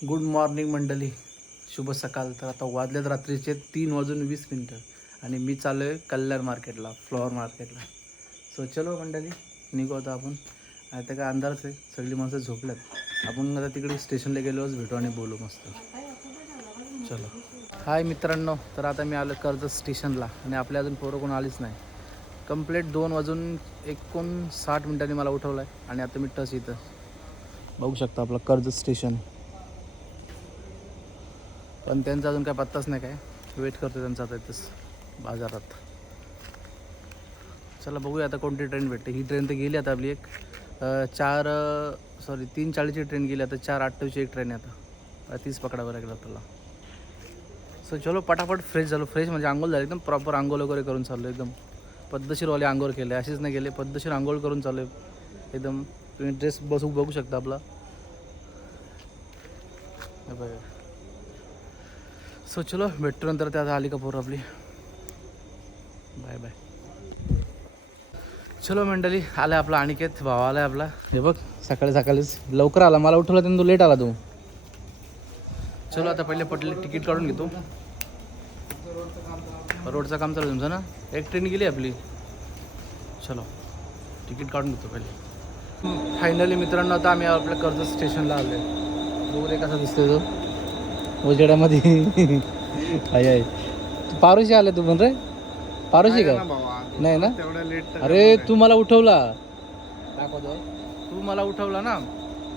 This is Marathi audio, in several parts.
गुड मॉर्निंग मंडळी. शुभ सकाळ. तर आता वाजल्यात रात्रीचे तीन वाजून वीस मिनटं. आणि मी चाललो आहे कल्याण मार्केटला फ्लॉवर मार्केटला. सो चलो मंडळी निघू आता आपण. आता काय अंधारच आहे. सगळी माणसं झोपल्यात. आपण आता तिकडे स्टेशनला गेलोच भेटू आणि बोलू मस्त. चलो. हाय मित्रांनो तर आता मी आलो कर्जत स्टेशनला. आणि आपल्या अजून पोरं कोण आलीच नाही. कंप्लीट दोन वाजून एकोणसाठ मिनिटांनी मला उठवलं आहे आणि आता मी टच इथं. बघू शकता आपलं कर्जत स्टेशन. पण त्यांचा अजून काय पत्ताच नाही काय. वेट करतो त्यांचा आता इथंच बाजारात. चला बघूया आता कोणती ट्रेन भेटते. ही ट्रेन तर गेली आता आपली एक चार सॉरी तीन चाळीसची ट्रेन गेली आता चार अठ्ठावीसची एक ट्रेन आहे आता. तीच पकडावं लागेल आपल्याला. सो चलो पटापट फ्रेश झालो. फ्रेश म्हणजे आंघोळ झाली एकदम प्रॉपर आंघोळ वगैरे करून चाललो एकदम. पद्धतशीरवाले आंघोळ केले असेच नाही गेले पद्धतशीर आंघोळ करून चालू आहे एकदम तुम्ही ड्रेस बसू बघू शकता आपला. बघा. सो चलो भेटतो नंतर त्यात आली का पोरं आपली. बाय बाय चलो मंडळी आलाय आपला अनिकेत भाव आलाय आपला. हे बघ सकाळी सकाळीच लवकर आला. मला उठवलं त्यांनी तू लेट आला तू. चलो आता पहिले पटले तिकीट काढून घेतो. रोडचं काम चालू तुमचं ना? एक ट्रेन गेली आपली. चलो तिकीट काढून घेतो पहिले. फायनली मित्रांनो आता आम्ही आपल्या कर्ज स्टेशनला आलो आहे बघू रे कसा दिसतोय तो. उजेड्यामध्ये आहे आहे तू पारोशी आले तू पण रे? पारोशी का? नाही ना? तेवढा लेट अरे तू मला उठवला. दाखवतो. तू मला उठवला ना.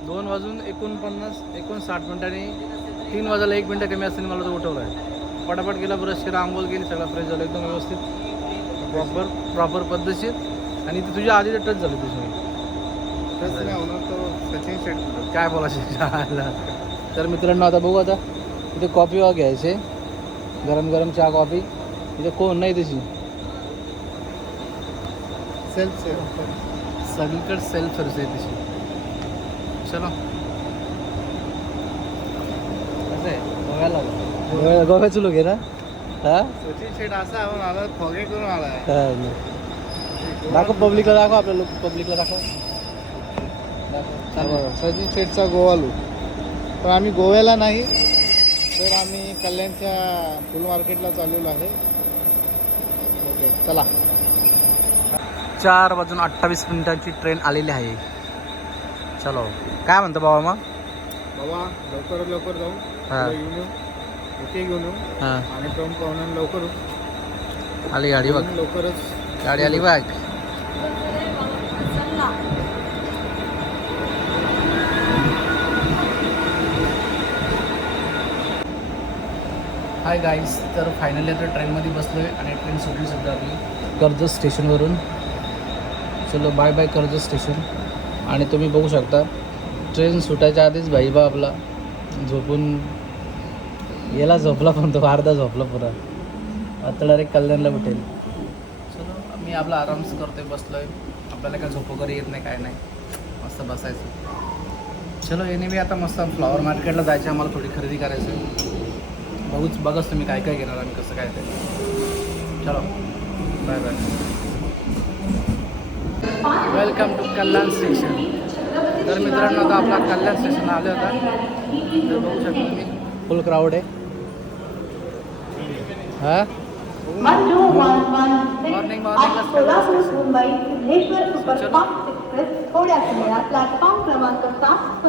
दोन वाजून एकोणपन्नास एकोणसाठ मिनिटांनी तीन वाजायला एक मिनटं कमी असताना मला तो उठवला आहे. पटापट गेला ब्रश केला आंघोळ केली सगळा फ्रेश झाला एकदम व्यवस्थित. प्रॉपर प्रॉपर पद्धतशीर. आणि ती तुझ्या आधी टच झाली तुझी नाही होणार तो सचिन शेट. काय बोलायचं? तर मित्रांनो आता बघू आता. इथे कॉफी वा घ्यायचे. गरम गरम चहा कॉफी. इथे कोण नाही तशी. सेल्फ सेल्फ सगळीकडे सेल्फ सर्व्हिस आहे तशी. चलो. कसं आहे. गोव्याला गोव्या गोव्याचं लोक आहे ना? हा? सचिन शेट असा आला फॉगे करून आलाय हा. दाखव पब्लिकला दाखव आपल्या लोक पब्लिकला दाखव. सचिन शेटचा गोवा लूक पण आम्ही गोव्याला नाही. तर आम्ही कल्याणच्या फुल मार्केटला चाललेलो आहे. ओके चला. चार वाजून अठ्ठावीस मिनिटांची ट्रेन आलेली आहे. चलो. काय म्हणतो बाबा मग? बाबा लवकर लवकर जाऊ. हा. पुढे घेऊन येऊ. ओके घेऊन येऊ. हां. आणि प्रम पाहुण्या लवकर. आली गाडी बघ. लवकरच गाडी आली बघ. हाय गाईज तर फायनली आता ट्रेनमध्ये बसलो आहे आणि ट्रेन सुटली सुद्धा आपली. कर्जत स्टेशनवरून चलो बाय बाय कर्जत स्टेशन आणि तुम्ही बघू शकता ट्रेन सुटायच्या आधीच भाईबा आपला झोपून याला झोपला पण तो अर्धा झोपला पुरा. आता डायरेक्ट कल्याणला भेटेल. चलो मी आपला आरामच करतोय आहे आपल्याला काय झोप वगैरे येत नाही काय नाही. मस्त बसायचं. चलो एनिवे मी आता मस्त फ्लॉवर मार्केटला जायचं आम्हाला थोडी खरेदी करायचं बघूच बघच तुम्ही काय काय घेणार आणि कसं काय ते. चलो. Bye bye welcome to Kalyan station तर मित्रांनो आता आपला कल्याण स्टेशनला आलो होता तर बघू शकता तुम्ही. फुल क्राऊड आहे. हा? Morning morning Solapur Mumbai Siddheshwar superfast express थोड्याच वेळात प्लॅटफॉर्म क्रमांक सात.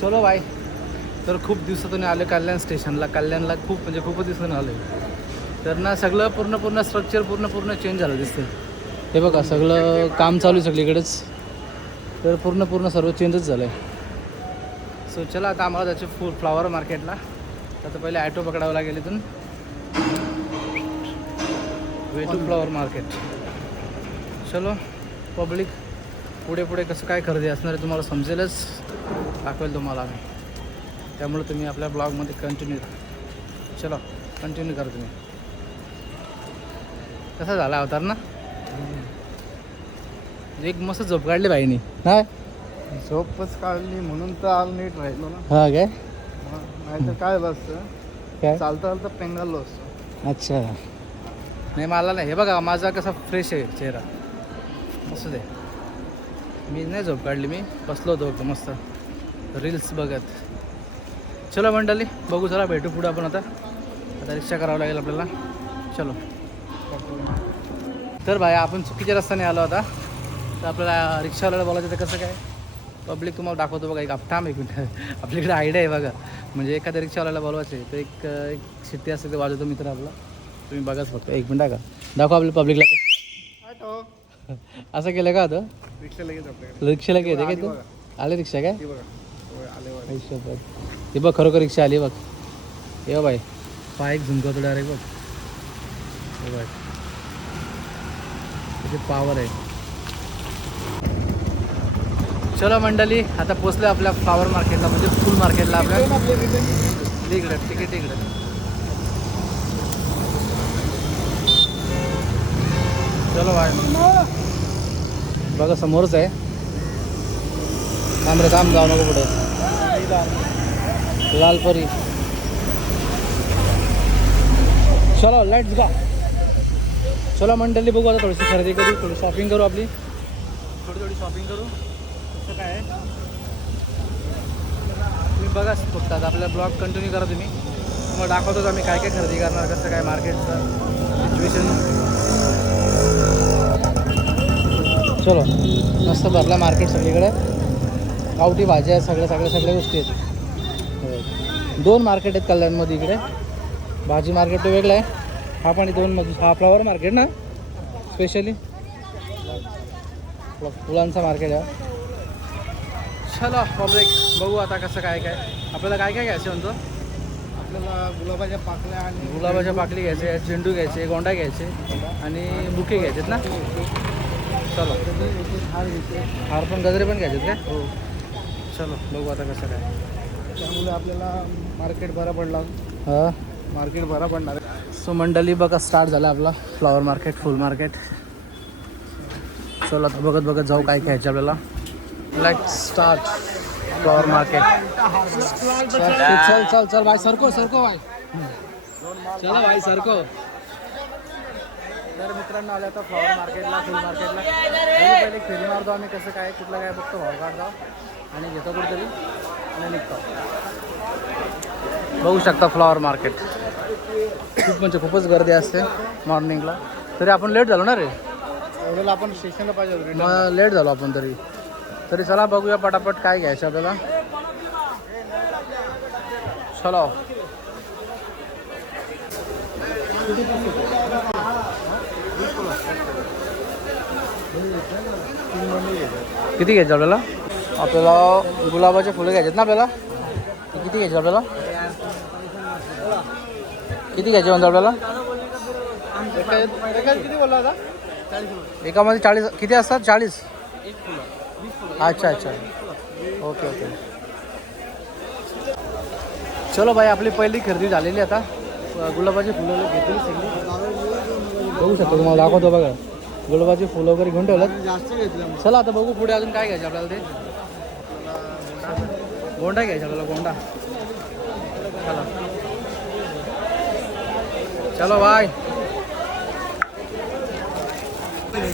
चलो बाय तर खूप दिवसातून आले कल्याण स्टेशनला. कल्याणला खूप म्हणजे खूपच दिवसातून आलो. तर ना सगळं पूर्ण पूर्ण स्ट्रक्चर पूर्ण पूर्ण चेंज झालं दिसतं हे बघा सगळं काम चालू आहे सगळीकडेच. तर पूर्ण पूर्ण सर्व चेंजच झालं आहे सो चला आता आम्हाला त्याचे फुल फ्लॉवर मार्केटला आता पहिले ॲटो पकडावं लागेल इथून. वे टू फ्लॉवर मार्केट चलो पब्लिक पुढे पुढे कसं काय खरेदी असणार आहे तुम्हाला समजेलच. दाखवेल तुम्हाला आम्ही. त्यामुळे तुम्ही आपल्या ब्लॉगमध्ये कंटिन्यू राहा. चलो कंटिन्यू करा तुम्ही. कसा झाला अवतार ना? एक मस्त झोप काढली बाईनी. हा झोपच काढली म्हणून तर आल नीट राहिलो ना. हा काय? नाही तर काय बसतं? काय? चालता चालता पेंगालो असतो. अच्छा. नाही मला नाही. हे बघा माझा कसा फ्रेश आहे चेहरा. असू दे. मी नाही झोप काढली मी. बसलो होतो मस्त. रील्स बघत. चलो मंडळी बघू चला भेटू पुढे आपण आता. आता रिक्षा करावं लागेल आपल्याला. चलो. तर भाई आपण चुकीच्या रस्त्याने आलो आता. तर आपल्याला रिक्षावाल्याला बोलायचं तर कसं काय? पब्लिक तुम्हाला दाखवतो बघा एक थांब एक मिनिट. आपल्याकडे आयडिया आहे बघा. म्हणजे एखाद्या रिक्षावाल्याला बोलवायचं तर एक एक शिट्टी असते ते वाजवतो मित्र आपला. तुम्ही बघाच फक्त. एक मिनिट का? दाखव आपल्या पब्लिकला असं केलं का आता? रिक्षा लगेच काय आली तू. आले रिक्षा काय? ती आयुष्यभर. हे बघ खरोखर रिक्षा आली बघ. ये बाय पाय झुंकवतो डायरेक्ट बघ. हे बघ. त्याची पावर आहे. चलो मंडळी आता पोचलो आपल्या फ्लावर मार्केटला म्हणजे फुल मार्केटला आपल्या. तिकडं तिकीट तिकडं. चलो बाय. बघा समोरच आहे. थांब रे थांब जाऊ नको पुढे. लालपरी. चलो लेट्स गो चला मंडळी बघू आता थोडीशी खरेदी करू थोडी शॉपिंग करू आपली. थोडी थोडी शॉपिंग करू. कसं काय आहे? तुम्ही बघाच फक्त आता आपला ब्लॉग कंटिन्यू करा तुम्ही. मग दाखवतोच आम्ही काय काय खरेदी करणार कसं काय मार्केटचं सिच्युएशन चलो मस्त भरला मार्केट सगळीकडे. गावठी भाज्या सगळ्या सगळ्या सगळ्या गोष्टी आहेत. दोन मार्केट आहेत कल्याणमध्ये इकडे. भाजी मार्केट तो वेगळा आहे. हा पण दोन मध्ये हा फ्लावर मार्केट ना? स्पेशली फुलांचा मार्केट आहे चलो पब्लिक बघू आता कसं काय काय. आपल्याला काय काय घ्यायचं म्हणतो? आपल्याला गुलाबाच्या पाकल्या आणि गुलाबाच्या पाकळी घ्यायचे चेंडू घ्यायचे गोंडा घ्यायचे आणि बुके घ्यायचेत ना? चलो. हार घ्यायचे हार पण गजरे पण घ्यायचेत काय हो. चलो बघू आता कसं काय. त्यामुळे आपल्याला मार्केट बरा पडला. हां? मार्केट बरा पडणार सो मंडळी बघा स्टार्ट झाला आपला फ्लॉवर मार्केट फुल मार्केट चलो आता बघत बघत जाऊ काय घ्यायचं आपल्याला. लेट स्टार्ट फ्लॉवर मार्केट चल चल चल भाई सरको सरको भाई. चला भाई सरको. तर मित्रांनो आले आता फ्लॉवर मार्केटला फुल मार्केटला पहिले पहिले फेरी मारतो आम्ही कसं काय कुठलं काय बघतो भाव काढतो. आणि घेतो कुठेतरी आणि निघतो. बघू शकता फ्लॉवर मार्केट खूप म्हणजे खूपच गर्दी असते मॉर्निंगला तरी आपण लेट झालो ना रे? एवढ्याला आपण स्टेशनला पाहिजे. मग लेट झालो आपण तरी. तरी चला बघूया पटापट काय घ्यायचं आपल्याला. चलो. किती घ्यायचं आपल्याला? आपल्याला गुलाबाचे फुलं घ्यायचे ना आपल्याला? किती घ्यायचे आपल्याला? किती घ्यायचे म्हणतो आपल्याला? एकामध्ये चाळीस किती असतात? चाळीस? अच्छा अच्छा. Okay okay. चलो भाई आपली पहिली खरेदी झालेली आता. गुलाबाची फुलं घेतली सगळी बघू शकतो तुम्हाला दाखवतो बघा. गुलाबाची फुलं वगैरे घेऊन ठेवलं जास्त घेतलं मग. चला आता बघू पुढे अजून काय घ्यायचं आपल्याला ते. गोंडा घ्यायचा आपल्याला गोंडा चला. चलो बाय.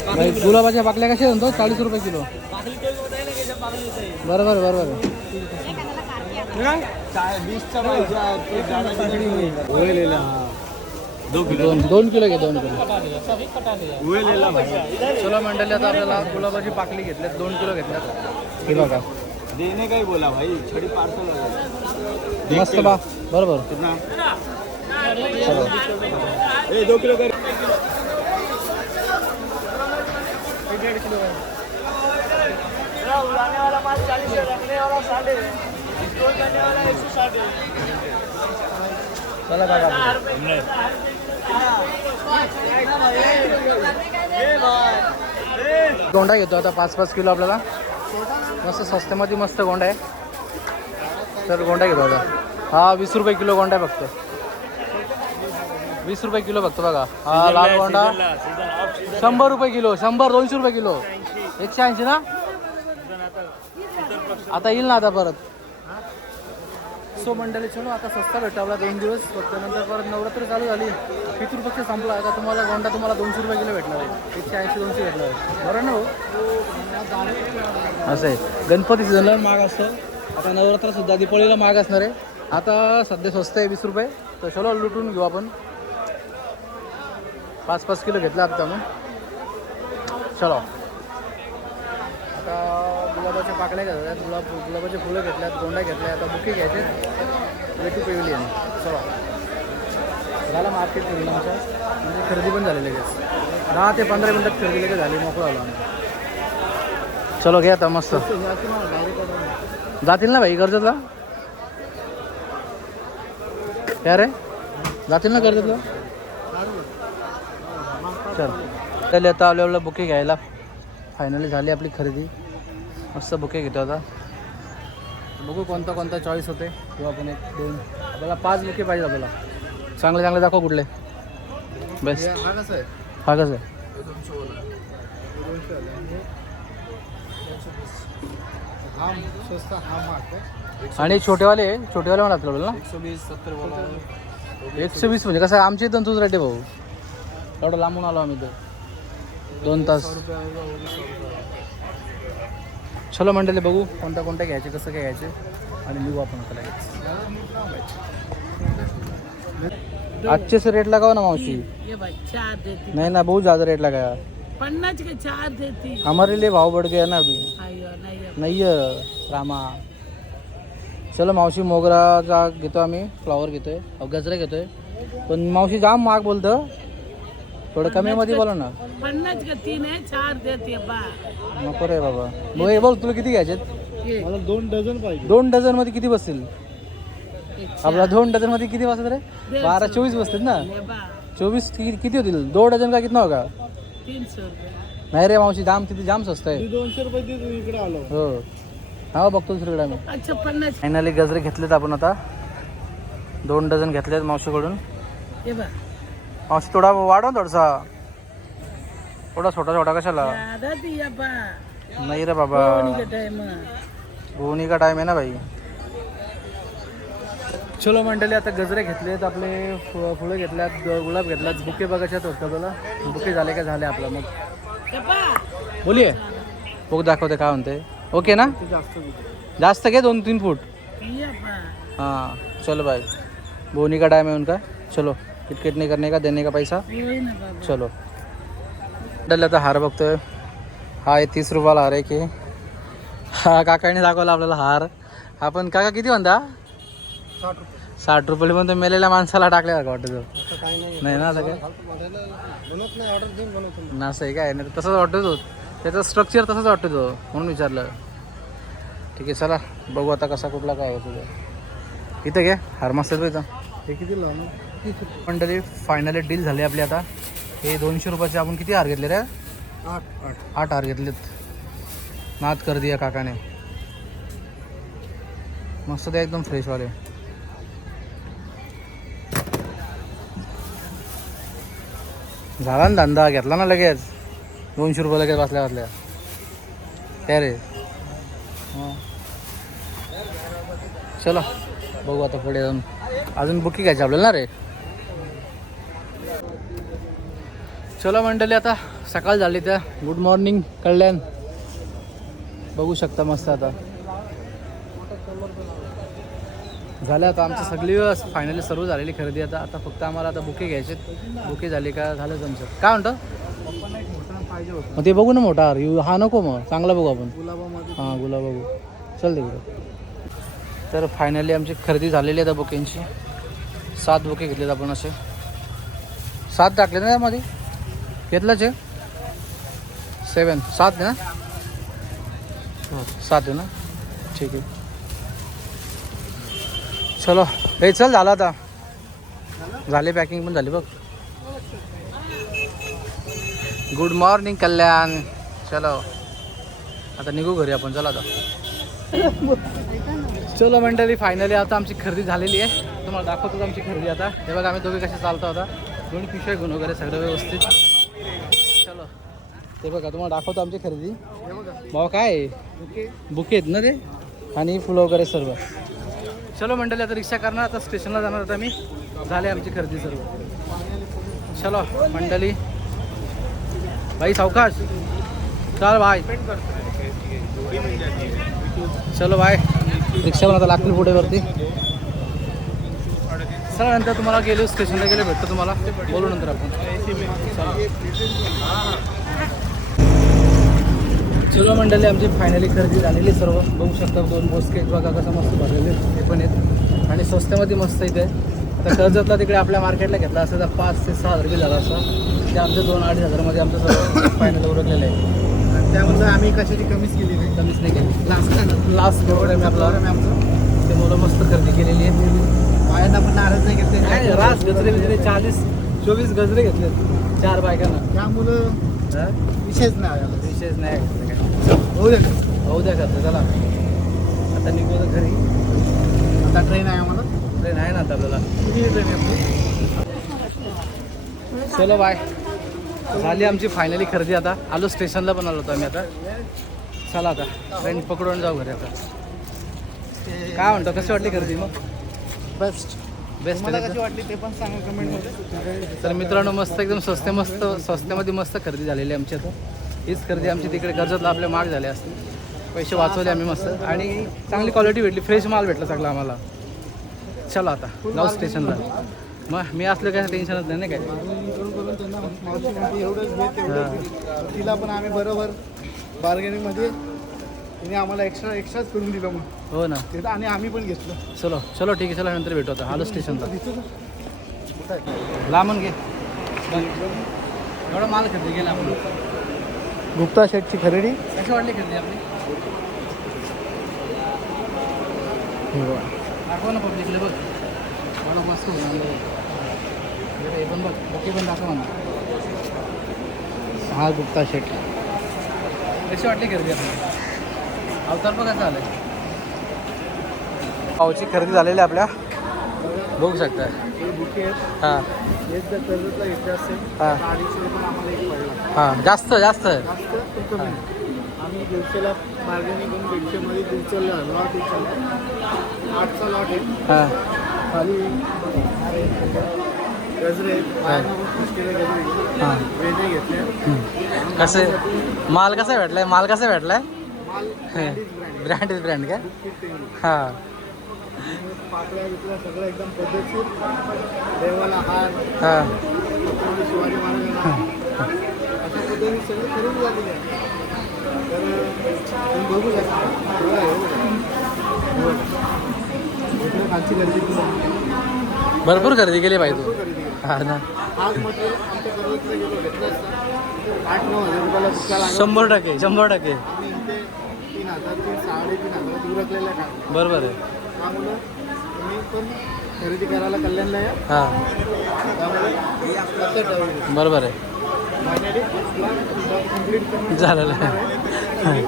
भाई गुलाबाच्या पाकल्या कशा म्हणतो? चाळीस रुपये किलो. बरोबर बरोबर दोन दोन किलो घे दोन किलो. चलो मंडळी आता आपल्याला गुलाबाची पाकली घेतल्यात दोन किलो घेतल्यात हे बघा. देने का ही बोला भाई छड़ी पार्सल मस्त बा. बरोबर. कितना? चलो. ए दो किलो कर. चला बघा गोंडा घेतो आता पाच पाच किलो आपल्याला. मस्त स्वस्तामध्ये मस्त गोंडा आहे. तर गोंडा घेतो आता. हा वीस रुपये किलो गोंडा आहे फक्त. वीस रुपये किलो बघतो बघा. हा लाल गोंडा. शंभर रुपये किलो शंभर दोनशे रुपये किलो. एकशे ऐंशी ना? आता येईल ना आता परत. सो मंडळी चलो आता स्वस्त भेटावला दोन दिवस. फक्त नंतर परत नवरात्र चालू झाली. पितृपक्ष संपला. आता तुम्हाला गोंडा तुम्हाला दोनशे रुपये किलो भेटणार आहे. एकशे ऐंशी दोनशे भेटणार आहे. बरं ना हो? असं आहे. गणपती सीझनला महाग असतं. आता नवरात्र सुद्धा दिपावलीला महाग असणार आहे. आता सध्या स्वस्त आहे वीस रुपये. तर चलो लुटून घेऊ आपण. पाच पाच किलो घेतला आता मग. चलो. आता गुलाबाच्या पाकळ्या घेतल्यात गुलाब गुलाबाचे फुलं घेतल्यात गोंड्या घेतल्या आता बुके घ्यायचे. वेटी पेविलियन चला. झाला मार्केट म्हणजे खरेदी पण झाली लगेच दहा ते पंधरा मिनटात खरेदी लगेच झाली मोकळं आलो आम्ही. चलो घ्या आता मस्त. जातील ना भाई कर्जतला? क्या रे. जातील ना कर्जतला? चल. चल आता आलो बुके घ्यायला. फायनली झाली आपली खरेदी. मस्त बुके घेतो आता. बघू कोणता कोणता चॉईस होते. किंवा आपण एक दोन आपल्याला पाच बुके पाहिजे आपल्याला. चांगले चांगले दाखव कुठले. बेस्ट हा कसं आहे? हा कसं आहे? आणि छोटेवाले छोटेवाले म्हणा आपल्याला ना? एकशे वीस म्हणजे कसं आहे, आमच्या इथून तूच रेटे भाऊ. एवढं लांबून आलो आम्ही तर दोन तास. चलो मंडळी बघू कोणता कोणता घ्यायचे कसं काय घ्यायचे आणि निघू आपण लगेच. आजचेच रेट लगाओ ना मावशी? नहीं ना बहुत ज़्यादा रेट लगाया पन्नास के चार देती. हमारे लिए भाव बढ़ गया ना अभी. नाही आहे. रामा. चलो मावशी मोगराचा घेतो आम्ही फ्लॉवर घेतोय गजरा घेतोय. पण मावशी जाम महाग बोलतं. थोडं कमी मध्ये बोला ना. पन्नास के तीन है चार देती है बा. नको रे बाबा. मग हे बोल तुला किती घ्यायचे मला दोन डझन पाहिजे. दोन डझनमध्ये किती बसतील? आपला दोन डझनमध्ये किती बसतात रे? बारा. चोवीस बसतात ना? बा. चोवीस कि- किती होतील? दो डझन का कितना होगा तीन सौ रुपये. नाही रे मावशी दाम तिथे जाम स्वस्त आहे. दोनशे रुपये इकडे आलो. हो. हा बघतो दुसरीकडे आम्ही. अच्छा पन्नास. फायनली गजरे घेतलेत आपण आता. दोन डझन घेतलेत मावशीकडून. बा. मावशी थोडा वाढव ना थोडासा. थोडा छोटा छोटा कशाला? नाही रे बाबा. होने के टाइम भुवनी का टाइम आहे ना भाई. चलो मंडळी आता गजरे घेतलेत आपले फु- फुलं घेतल्यात गुलाब घेतल्यात. बुके बघायच्यात होतं तुला? बुके झाले का झाले आपलं मग? बोलिये. बघ दाखवते काय म्हणते? ओके ना? जास्त जास्त घे दोन तीन फूट हाँ चलो भाई बोनी का टाइम है उनका चलो. किटकिट नहीं करने का देने का पैसा चलो. डल आता हार बघतोय. हा आहे तीस रुपयाला हार आहे की. हा काकाने दाखवला आपल्याला हार. हा पण काका किती म्हणता? साठ रुपये. पण तो मेलेल्या माणसाला टाकले का वाटतं? असं नाही. नाही ना सगळं बनवत नाही ऑर्डर देऊन बनवतो ना असं आहे काय? नाही तर तसंच वाटत तो. त्याचं स्ट्रक्चर तसंच वाटत तो म्हणून विचारलं. ठीक आहे चला. बघू आता कसा कुठला काय आहे तुझं इथं घे. हार मस्त येतो इथं. हे किती लावून मंडळी फायनली डील झाली आपली आता. हे दोनशे रुपयाचे आपण किती हार घेतले रे आठ आठ. आठ हार घेतलेत. नाद कर दिया काकाने. मस्त ते एकदम फ्रेशवाले झाला ना धंदा? घेतला ना लगेच. दोनशे रुपये लगेच बसल्या बसल्या. काय रे. चलो बघू आता पुढे जाऊन. अजून बुकिंग घ्यायची आपल्याला ना रे? चला मंडळी आता सकाळ झाली त्या. Good morning Kalyan. बघू शकता मस्त आता. झालं आता आमची सगळी फायनली सर्व झालेली खरेदी. आता आता फक्त आम्हाला आता बुके घ्यायचे बुके झाले का झालं तुमचं काय म्हणतं? मग ते बघू ना मोठा हार. यू- हा नको मग. चांगला बघू आपण. हां गुलाब बघू. चल तिकडे. तर फायनली आमची खरेदी झालेली आहे त्या बुकेंची. सात बुके घेतलेत आपण असे. सात टाकले ना त्यामध्ये? घेतलंच आहे सेवन सात आहे ना? हो, सात आहे ना? ठीक आहे. चलो. हे चल झालं आता. झाले पॅकिंग पण झाली बघ. Good morning Kalyan. चलो. आता निघू घरी आपण. चला आता. चलो मंडळी फायनली आता आमची खरेदी झालेली आहे. तुम्हाला दाखवतो आमची खरेदी आता. हे बघा आम्ही दोघे कसे चालतो आता. दोन पिशव्या घेऊन वगैरे सगळं व्यवस्थित. ते बघा तुम्हाला दाखवतो आमची खरेदी. भाऊ काय? बुके. आहेत ना ते? आणि फुलं वगैरे सर्व. चलो मंडळी आता रिक्षा करणार आता स्टेशनला जाणार आता मी. झाले आमची खरेदी सर्व. चलो मंडळी. भाई सावकाश. चल भाई. चलो भाई. रिक्षावर आता लागतील पुढे वरती. चला नंतर तुम्हाला गेलो स्टेशनला गेले भेटतो तुम्हाला. बोलू नंतर आपण. चलो मंडळी आमची फायनली खरेदी झालेली सर्व. बघू शकता दोन बोसके बघा कसं मस्त भरलेले. ते पण आहेत. आणि स्वस्तामध्ये मस्त इथे. आता कर्जतला तिकडे आपल्या मार्केटला घेतला असं तर पाच ते सहा हजार रुपये झाला असं. ते आमचं दोन अडीच हजारमध्ये आमचं सर्व फायनल उरकलेलं आहे. आणि त्यामध्ये आम्ही कशाची कमीच केली नाही. कमीच नाही केली. लास्ट लास्ट प्रोग्राम आपला. आमचं. ते मुलं मस्त खरेदी केलेली आहे बायांना पण नाराज नाही घेतले. रास गजरे बिजरे चाळीस चोवीस गजरे घेतले चार बायकांना. त्यामुळं विषयच नाही आला. विशेष नाही काय होऊ दे. होऊ द्या खर्च चला. आता निघू तर घरी. आता ट्रेन आहे आम्हाला. ट्रेन आहे ना आता आपल्याला. किती ट्रेन आहे चलो बाय झाली आमची फायनली खरेदी आता. आलो स्टेशनला पण आलो होतो आम्ही आता. चला आता. ट्रेन पकडून जाऊ घरी आता. काय म्हणतो कशी वाटली खरेदी मग? बेस्ट बेस्ट मला कशी वाटली ते पण सांगा कमेंटमध्ये तर मित्रांनो मस्त एकदम स्वस्त मस्त स्वस्त्यामध्ये मस्त खरेदी झालेली आहे आमची आता. हीच खरेदी आमची तिकडे कर्जतला आपले माल झाले असते. पैसे वाचवले आम्ही मस्त. आणि चांगली क्वालिटी भेटली. फ्रेश माल भेटला सगळा आम्हाला. चला आता जाऊ स्टेशनला मग मी असलं काय टेन्शनच नाही काय? एवढंच. तिला पण आम्ही बरोबर बार्गेनिंगमध्ये तिने आम्हाला एक्स्ट्रा एक्स्ट्राच करून दिलं मग हो ना. ते तर आणि आम्ही पण घेतलं. चलो चलो ठीक आहे चला नंतर भेटू आता. आलो स्टेशनला लांबून घे. एवढा माल खरेदी केला आपण. गुप्ता शेटची खरेदी. कशी वाटली खरेदी आपली? दाखवा ना पब्लिकला बघ. एवढं मस्त होऊन हे पण बघ. ओके पण दाखवा ना. हा गुप्ता शेट कशी वाटली खरेदी आपली? अवतार पण कसा आलाय. पावची खरेदी झालेली आहे आपल्या. बघू शकता हे. हां. जास्त जास्त. आम्ही दीडशेमध्ये लॉट आठचा लॉट आहे हां. खाली गजरे गजरे हां. घेतले कसे? माल कसा भेटलाय? माल कसा भेटलाय? ब्रँड ब्रँड इज ब्रँड का? हा. ते पाकळ्या सगळं एकदम पद्धतशीर देवाला हार हां. शिवाजी महाराजांना अशा पद्धतीने सगळी खरेदी झालेली आहे तर तुम्ही बघू शकता भरपूर खरेदी केली पाहिजे हा ना. आज मटेरियल आमच्या सर्वत्र गेलो घेतलं असतं आठ नऊ हजार रुपयाला शंभर टक्के शंभर टक्के. हजार तीन साडेतीन हजार उरकलेलं आहे का? बरोबर आहे. त्यामुळं तुम्ही पण खरेदी करायला कल्याणला या. हां. त्यामुळे लक्षात ठेवा बरोबर आहे. फायनली करून झालेलं आहे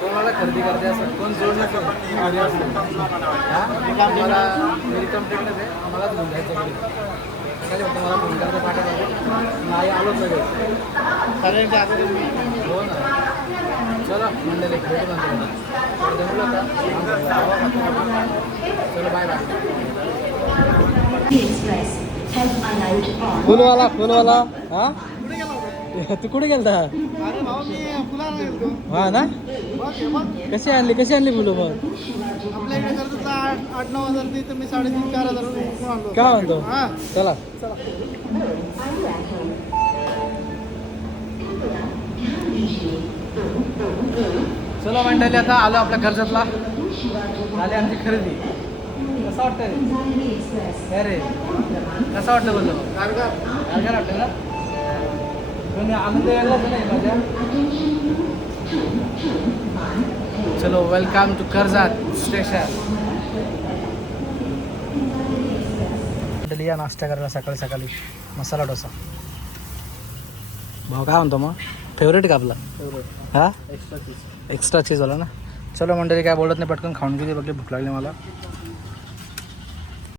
कोणाला खरेदी करते असं? कोण जोड नसेल घरी असेल हा? आम्हाला घरी कंप्लेंट नसे आम्हालाच घेऊन जायचं घरी मला फोन नाही सगळ्यांच्या आधारे मी हो ना. चला मंडळी भेटू चलो बाय फुलवाला हा? तू कुठे गेलता? अरे भाऊ मी फुलाला गेलतो. हा ना? हे कशी आणली कशी आणली फुलं मग? आठ आठ नऊ हजार ती तर मी साडेतीन चार हजार रुपये विकून आणलो. काय म्हणतो? हा. चला. चला मंडळी आता आलो आपल्या कर्जतला आली आमची खरेदी. कसं वाटतंय? रे? अरे कसं वाटलं बोललो कारगार काय वाटलं ना? कोणी आनंद यायला नाही माझ्या. चलो वेलकम टू कर्जात स्टेशन या नाश्ता करायला सकाळी सकाळी मसाला डोसा. भाऊ काय म्हणतो मग? फेवरेट का आपला? हा? एक्स्ट्रा चीज एक्स्ट्रा चीज वाला ना? चलो मंडळी काय बोलत नाही पटकन खाऊन गेली बघली भूक लागली मला.